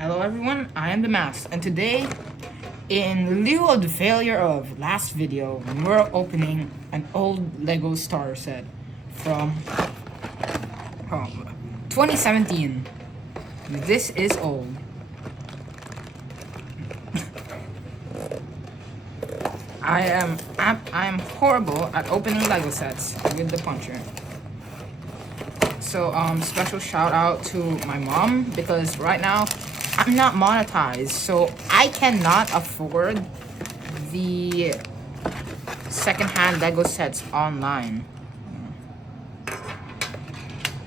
Hello everyone, I am the Mask, and today, in lieu of the failure of last video, we're opening an old Lego starter set from 2017. This is old. I am horrible at opening Lego sets with the puncher. So special shout out to my mom, because right now I'm not monetized, so I cannot afford the secondhand Lego sets online.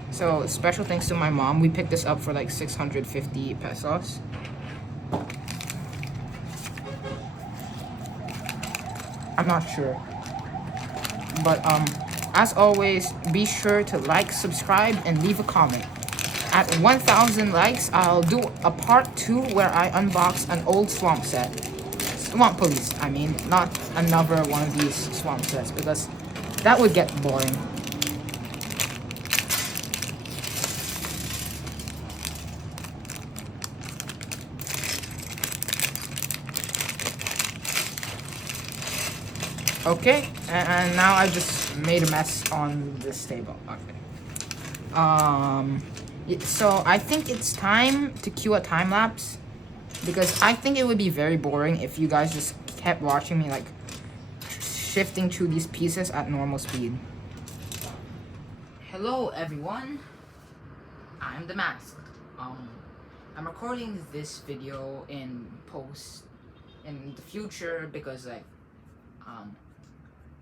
So special thanks to my mom. We picked this up for like 650 pesos. I'm not sure. But as always, be sure to like, subscribe, and leave a comment. At 1,000 likes, I'll do a part 2 where I unbox an old swamp set. Swamp Police, I mean, not another one of these swamp sets, because that would get boring. Okay, and now I just made a mess on this table. Okay. So I think it's time to cue a time lapse, because I think it would be very boring if you guys just kept watching me like shifting through these pieces at normal speed. Hello everyone, I'm the Mask. I'm recording this video in post in the future because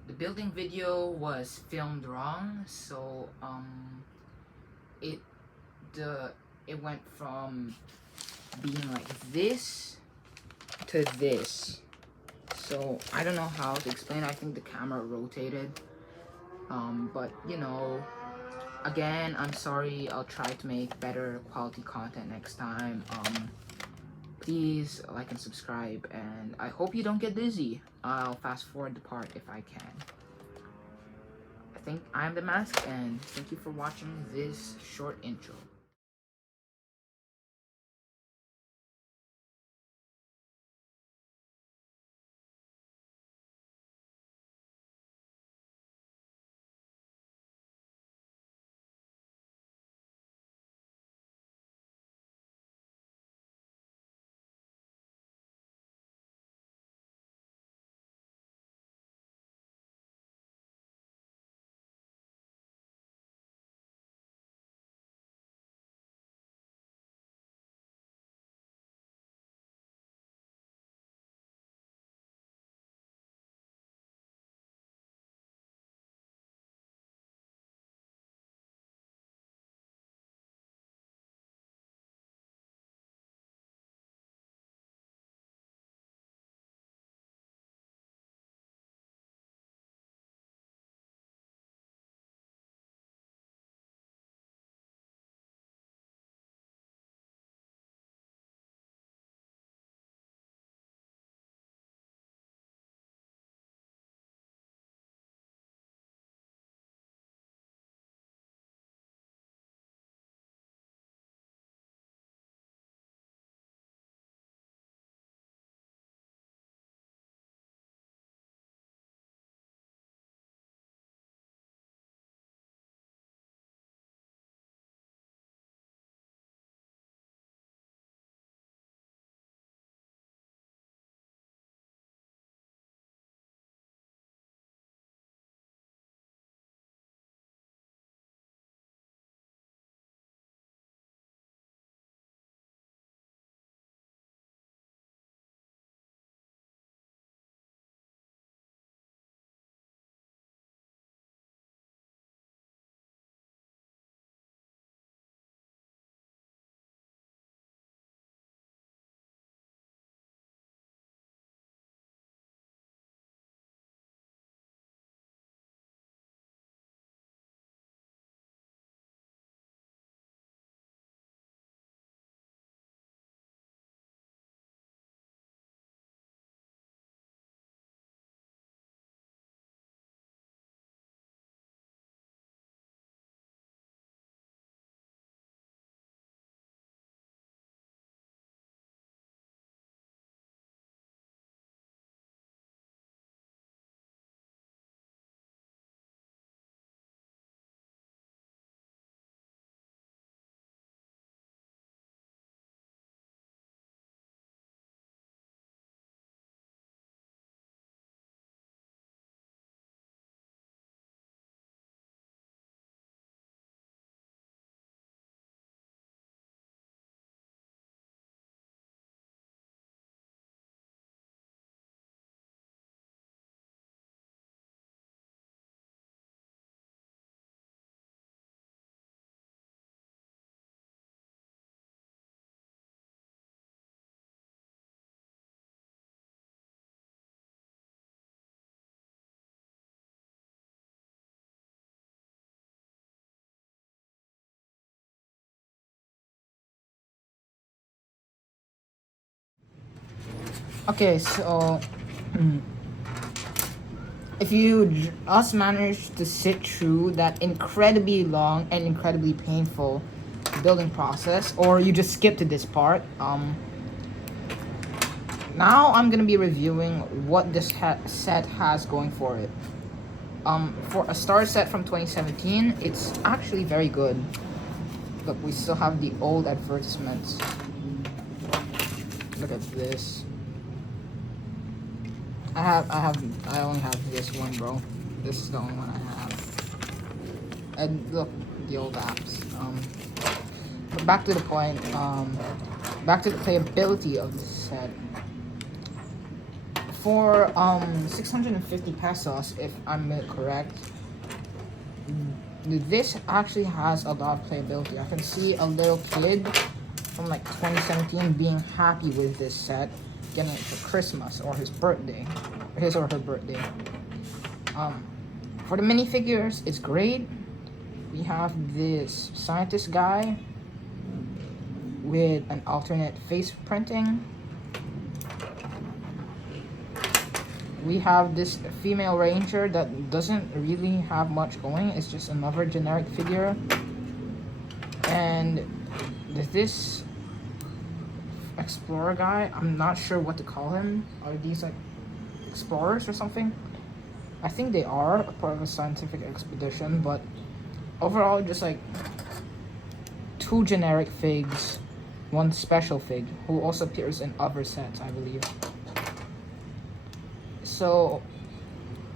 the building video was filmed wrong, so it went from being like this to this. So I don't know how to explain. I think the camera rotated. But you know, again, I'm sorry. I'll try to make better quality content next time. Please like and subscribe, and I hope you don't get dizzy. I'll fast forward the part if I can. I think I'm the Mask, and thank you for watching this short intro. Okay, so if you just manage to sit through that incredibly long and incredibly painful building process, or you just skip to this part, now I'm gonna be reviewing what this set has going for it. For a star set from 2017, it's actually very good. Look, we still have the old advertisements. Look at this. I only have this one, bro. This is the only one I have. And look, the old apps. But back to the point. Back to the playability of this set. For 650 pesos, if I'm correct, this actually has a lot of playability. I can see a little kid from like 2017 being happy with this set, getting it for Christmas or his birthday, his or her birthday. For the minifigures, it's great. We have this scientist guy with an alternate face printing. We have this female ranger that doesn't really have much going. It's just another generic figure. And this explorer guy, I'm not sure what to call him. Are these like explorers or something? I think they are a part of a scientific expedition, but overall just like 2 generic figs, 1 special fig, who also appears in other sets, I believe. So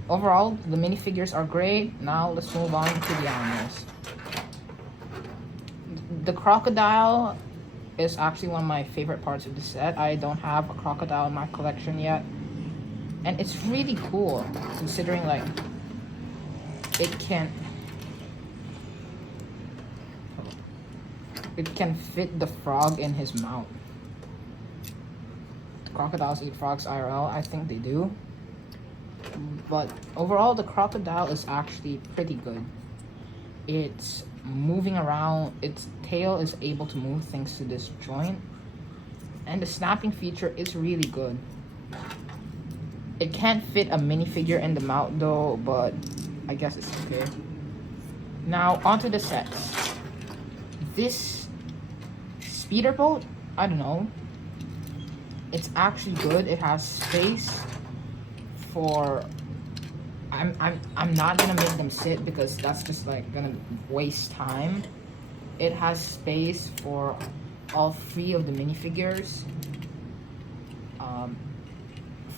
overall, the minifigures are great. Now let's move on to the animals. The crocodile is actually one of my favorite parts of the set. I don't have a crocodile in my collection yet. And it's really cool, considering like it can fit the frog in his mouth. Crocodiles eat frogs IRL, I think they do. But overall, the crocodile is actually pretty good. It's moving around, its tail is able to move thanks to this joint, and the snapping feature is really good. It can't fit a minifigure in the mouth though, but I guess it's okay. Now onto the sets. This speederboat, I don't know, it's actually good. It has space for I'm not gonna make them sit because that's just like gonna waste time. It has space for all 3 of the minifigures.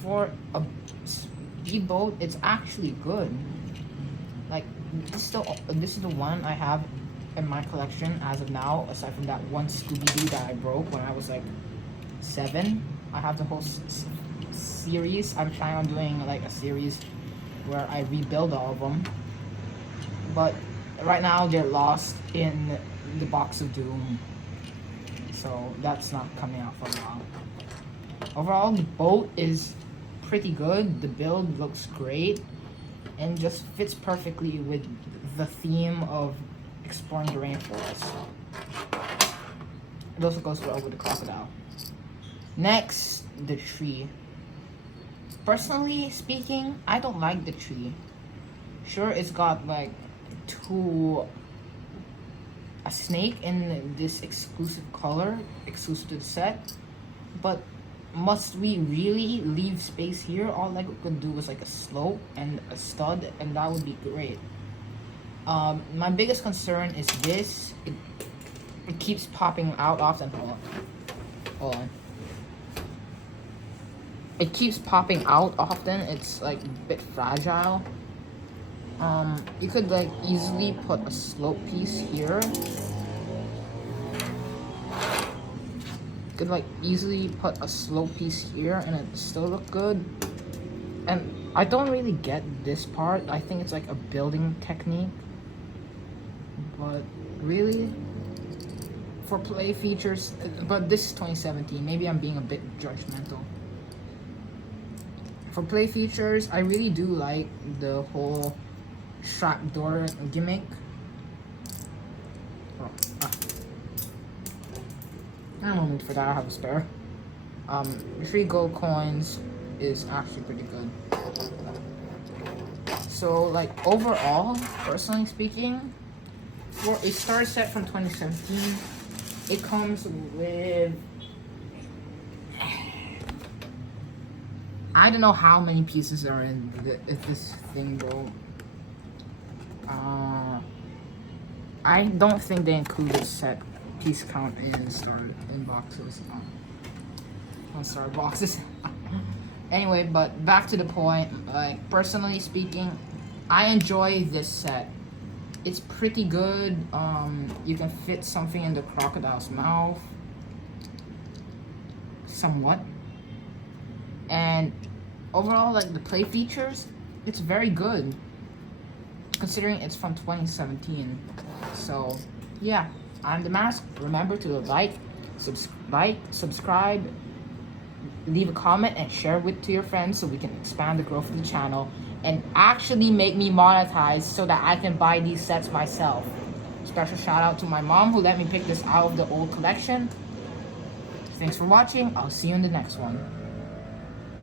For a speedboat, it's actually good. Like this is the one I have in my collection as of now, aside from that one Scooby-Doo that I broke when I was like 7. I have the whole series. I'm trying on doing like a series where I rebuild all of them, but right now they're lost in the box of doom, so that's not coming out for a while. Overall, the boat is pretty good. The build looks great and just fits perfectly with the theme of exploring the rainforest. It also goes well with the crocodile. Next, the tree. Personally speaking, I don't like the tree. Sure, it's got like a snake in this exclusive color, exclusive to the set, but must we really leave space here? All like we could do was like a slope and a stud, and that would be great. My biggest concern is this. It keeps popping out often. Hold on. It keeps popping out often. It's like a bit fragile. You could like easily put a slope piece here. Could like easily put a slope piece here and it still look good. And I don't really get this part. I think it's like a building technique, but really for play features, but this is 2017, maybe I'm being a bit judgmental. For play features, I really do like the whole trapdoor gimmick. I don't need for that, I have a spare. The 3 gold coins is actually pretty good. So like overall, personally speaking, for a starter set from 2017, it comes with, I don't know how many pieces are in this thing, bro. I don't think they included set piece count in boxes. On starter boxes. Anyway, but back to the point. Like personally speaking, I enjoy this set. It's pretty good. You can fit something in the crocodile's mouth, somewhat. And overall, like the play features, it's very good, considering it's from 2017. So, yeah, I'm the Mask. Remember to like, subscribe, leave a comment, and share it to your friends so we can expand the growth of the channel and actually make me monetize so that I can buy these sets myself. Special shout out to my mom who let me pick this out of the old collection. Thanks for watching. I'll see you in the next one.